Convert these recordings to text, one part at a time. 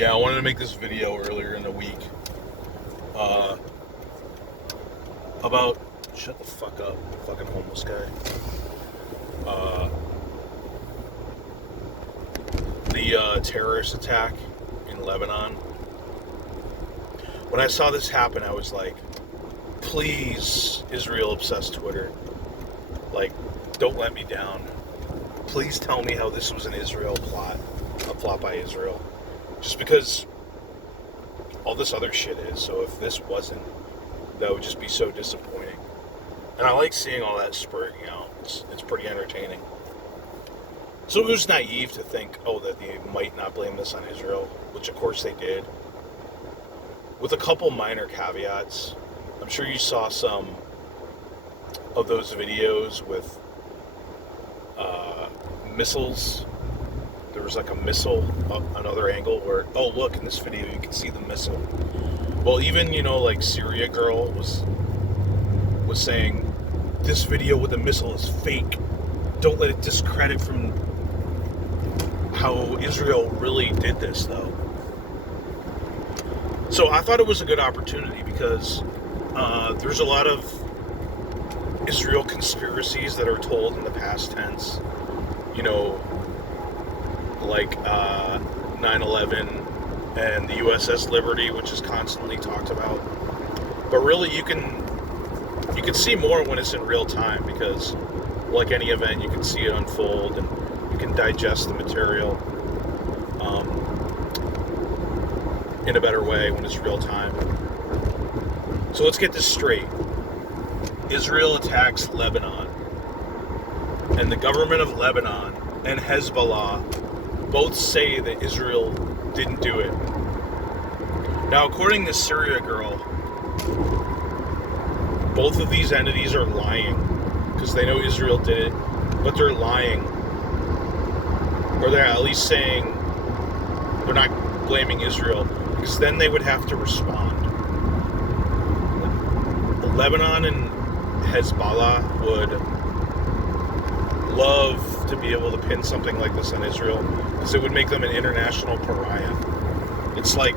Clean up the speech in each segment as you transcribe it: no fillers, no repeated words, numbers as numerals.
Yeah, I wanted to make this video earlier in the week about... Shut the fuck up, fucking homeless guy. The terrorist attack in Lebanon. When I saw this happen, I was like, please, Israel-obsessed Twitter, like, don't let me down. Please tell me how this was an Israel plot, a plot by Israel. Just because all this other shit is. So if this wasn't, that would just be so disappointing. And I like seeing all that spurting out. It's pretty entertaining. So it was naive to think, that they might not blame this on Israel, which of course they did. With a couple minor caveats. I'm sure you saw some of those videos with missiles. There was like a missile, another angle where, look, in this video you can see the missile. Well, even, like Syria Girl was saying, this video with the missile is fake. Don't let it discredit from how Israel really did this, though. So I thought it was a good opportunity because there's a lot of Israel conspiracies that are told in the past tense. Like 9/11 and the USS Liberty, which is constantly talked about. But really, you can see more when it's in real time because, like any event, you can see it unfold and you can digest the material in a better way when it's real time. So let's get this straight. Israel attacks Lebanon, and the government of Lebanon and Hezbollah both say that Israel didn't do it. Now, according to Syria Girl, both of these entities are lying because they know Israel did it, but they're lying. Or they're at least saying they're not blaming Israel because then they would have to respond. Lebanon and Hezbollah would love to be able to pin something like this on Israel because it would make them an international pariah. It's like,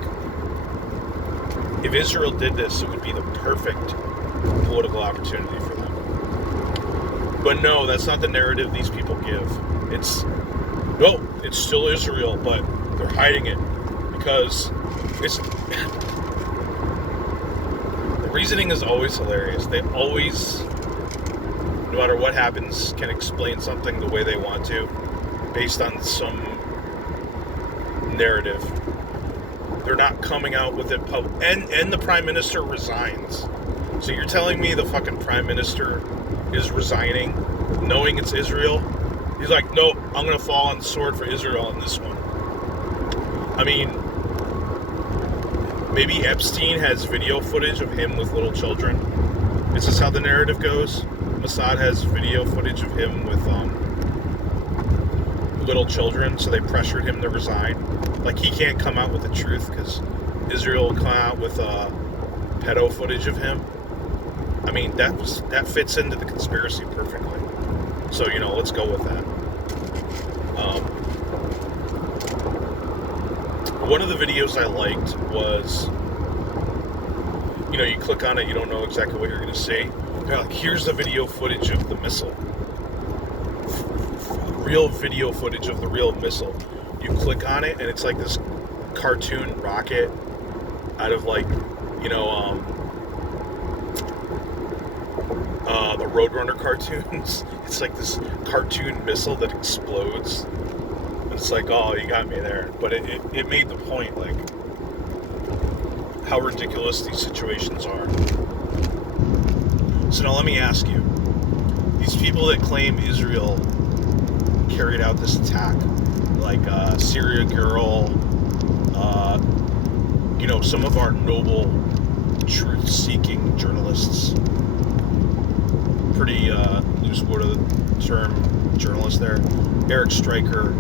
if Israel did this, it would be the perfect political opportunity for them. But no, that's not the narrative these people give. It's still Israel, but they're hiding it because it's... The reasoning is always hilarious. They always, no matter what happens, can explain something the way they want to based on some narrative. They're not coming out with it and the prime minister resigns. So you're telling me the fucking prime minister is resigning knowing it's Israel? He's like, no, I'm going to fall on the sword for Israel on this one. I mean, maybe Epstein has video footage of him with little children. Is this how the narrative goes? Mossad has video footage of him with little children, so they pressured him to resign. Like, he can't come out with the truth because Israel will come out with pedo footage of him. I mean, that fits into the conspiracy perfectly. So, let's go with that. One of the videos I liked was, you click on it, you don't know exactly what you're going to see. They're like, here's the video footage of the missile. Real video footage of the real missile. You click on it, and it's like this cartoon rocket out of, like, the Roadrunner cartoons. It's like this cartoon missile that explodes. It's like, oh, you got me there. But it made the point, like, how ridiculous these situations are. So now let me ask you, these people that claim Israel carried out this attack, like Syria Girl, some of our noble, truth-seeking journalists, pretty loose word of the term journalist there, Eric Stryker,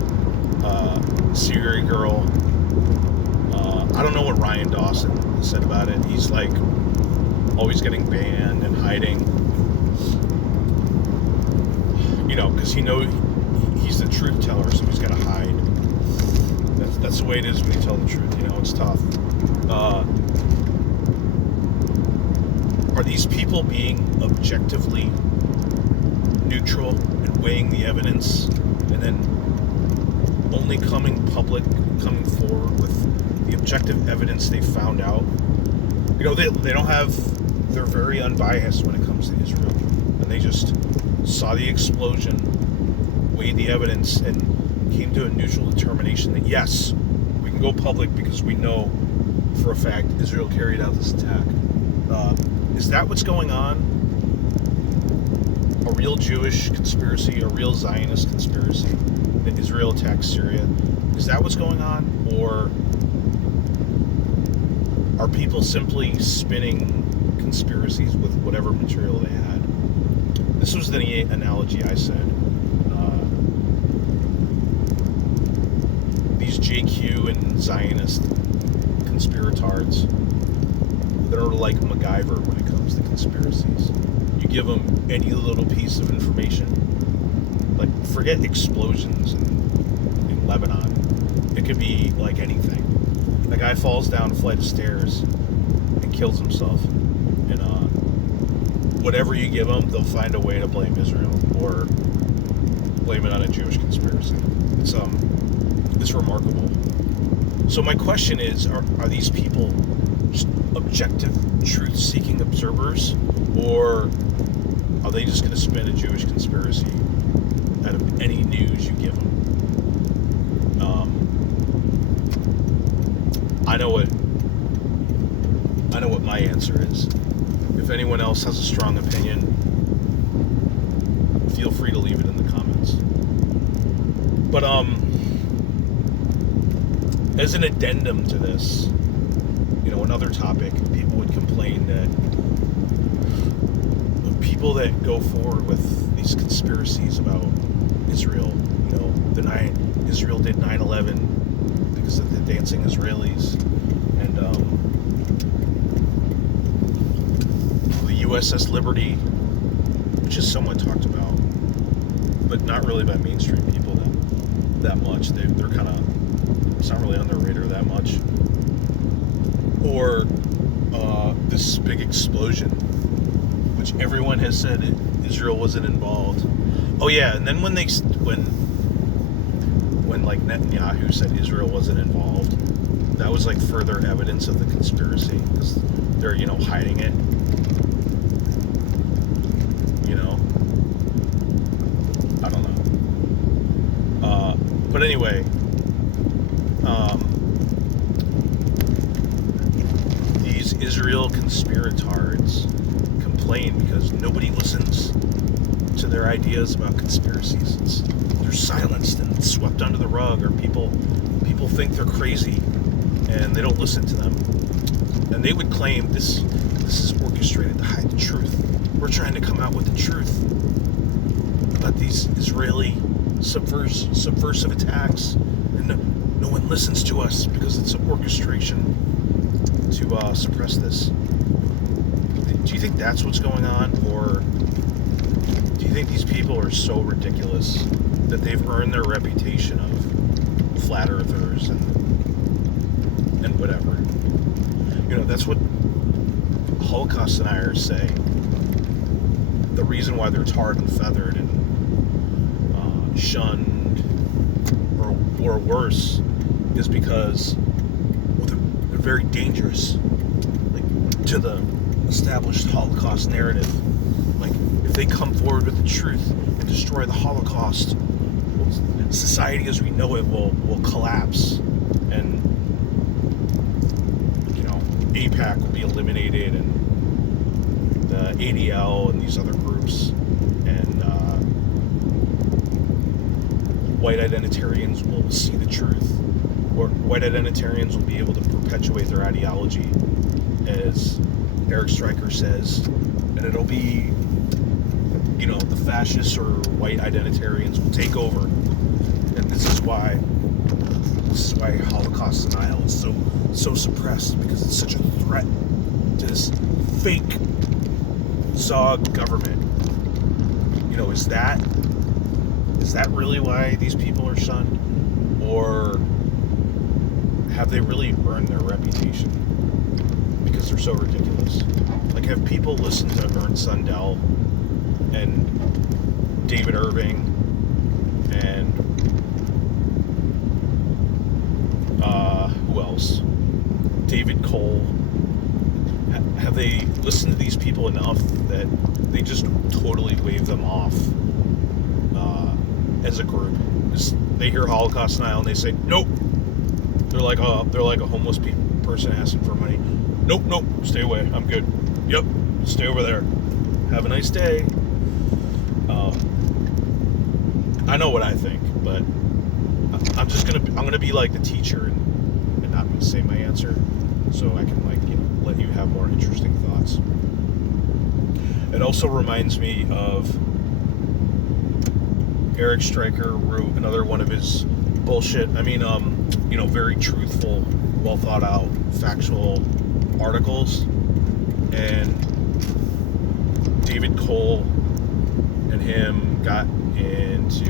Syria Girl, I don't know what Ryan Dawson said about it. He's like always getting banned and hiding, because he knows he's the truth teller, so he's got to hide. That's that's the way it is when you tell the truth. You know, it's tough. Are these people being objectively neutral and weighing the evidence, and then only coming forward with the objective evidence they found out? You know, they don't have, they're very unbiased when it comes to Israel. And they just saw the explosion, weighed the evidence, and came to a neutral determination that yes, we can go public because we know for a fact Israel carried out this attack. Is that what's going on? A real Jewish conspiracy, a real Zionist conspiracy that Israel attacked Syria? Is that what's going on? Or are people simply spinning conspiracies with whatever material they had? This was the analogy I said. These JQ and Zionist conspiratards that are like MacGyver when it comes to conspiracies. You give them any little piece of information, like forget explosions in Lebanon. It could be like anything. A guy falls down a flight of stairs and kills himself. And whatever you give them, they'll find a way to blame Israel or blame it on a Jewish conspiracy. It's remarkable. So my question is, are these people just objective, truth-seeking observers, or are they just going to spin a Jewish conspiracy out of any news you give them? I know what my answer is. If anyone else has a strong opinion, feel free to leave it in the comments. But as an addendum to this, you know, another topic, people would complain that people that go forward with these conspiracies about Israel, you know, Israel did 9/11 because of the dancing Israelis, and the USS Liberty, which is somewhat talked about, but not really by mainstream people that much. They're kind of, it's not really on their radar that much. Or this big explosion, which everyone has said Israel wasn't involved. Oh yeah, and then when like Netanyahu said Israel wasn't involved, that was like further evidence of the conspiracy, because they're, you know, hiding it. You know, I don't know. But anyway, these Israel conspiratards complain because nobody listens to their ideas about conspiracies. They're silenced and swept under the rug, or people think they're crazy and they don't listen to them. And they would claim this is orchestrated to hide the truth. We're trying to come out with the truth about these Israeli subversive attacks, and no one listens to us because it's an orchestration to suppress this. Do you think that's what's going on, or do you think these people are so ridiculous that they've earned their reputation of flat earthers and whatever? You know, that's what Holocaust deniers say. The reason why they're tarred and feathered and shunned or worse is because, well, they're very dangerous, like, to the established Holocaust narrative. Like, if they come forward with the truth and destroy the Holocaust, society as we know it will collapse, and, you know, AIPAC will be eliminated, and the ADL and these other groups, and white identitarians will see the truth, or white identitarians will be able to perpetuate their ideology, as Eric Stryker says, and it'll be, you know, the fascists or white identitarians will take over. And this is why Holocaust denial is so suppressed, because it's such a threat to this fake Zog government. You know, is that really why these people are shunned? Or have they really earned their reputation? Because they're so ridiculous. Like, have people listened to Ernst Sundell and David Irving and who else? David Cole. Have they listened to these people enough that they just totally wave them off as a group? They hear Holocaust denial and they say nope. They're like a homeless person asking for money. Nope, stay away. I'm good. Yep, stay over there. Have a nice day. I know what I think, but I'm gonna be like the teacher and not say my answer, so I can let you have more interesting thoughts. It also reminds me of Eric Stryker wrote another one of his bullshit. Very truthful, well thought out, factual articles, and David Cole and him got into,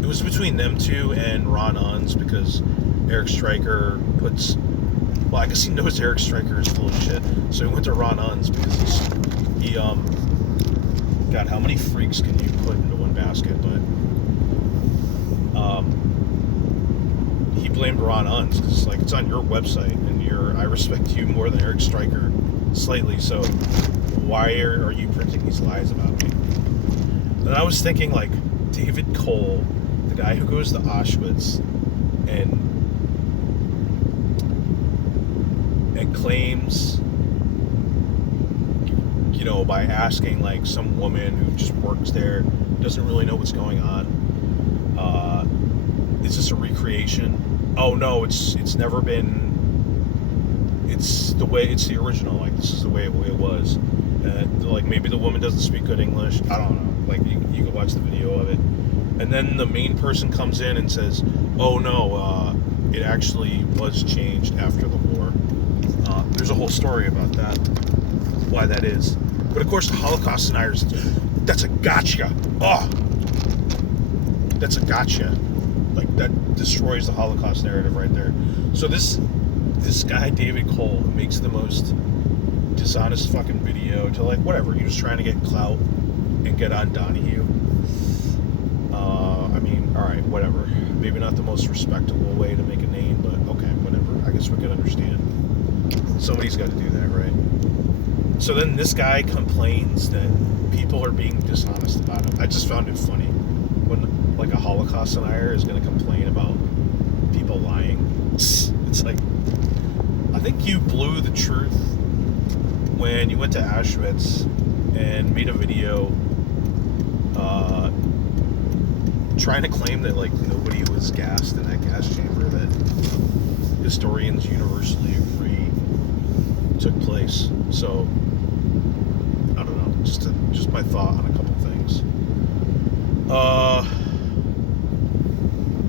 it was between them two and Ron Unz, because Eric Stryker I guess he knows Eric Stryker is full of shit, so he went to Ron Unz because he God, how many freaks can you put into one basket? But he blamed Ron Unz because it's on your website, and I respect you more than Eric Stryker slightly, so why are you printing these lies about me? And I was thinking, David Cole, the guy who goes to Auschwitz and claims, by asking some woman who just works there, doesn't really know what's going on, is this a recreation? Oh no, it's never been. It's the original. This is the way it was. Maybe the woman doesn't speak good English. I don't know. You can watch the video of it, and then the main person comes in and says, "Oh no, it actually was changed after the war." There's a whole story about that, why that is. But of course, the Holocaust deniers, that's a gotcha. Oh, that's a gotcha. That destroys the Holocaust narrative right there. So this guy, David Cole, who makes the most dishonest fucking video to whatever, he was trying to get clout and get on Donahue. Alright, whatever. Maybe not the most respectable way to make a name, but okay, whatever. I guess we could understand. Somebody's got to do that, right? So then this guy complains that people are being dishonest about him. I just found it funny when a Holocaust denier is going to complain about people lying. It's I think you blew the truth when you went to Auschwitz and made a video trying to claim that nobody was gassed in that gas chamber that historians universally agree took place. So I don't know, just my thought on a couple things.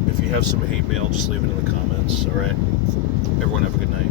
If you have some hate mail, just leave it in the comments. All right, everyone have a good night.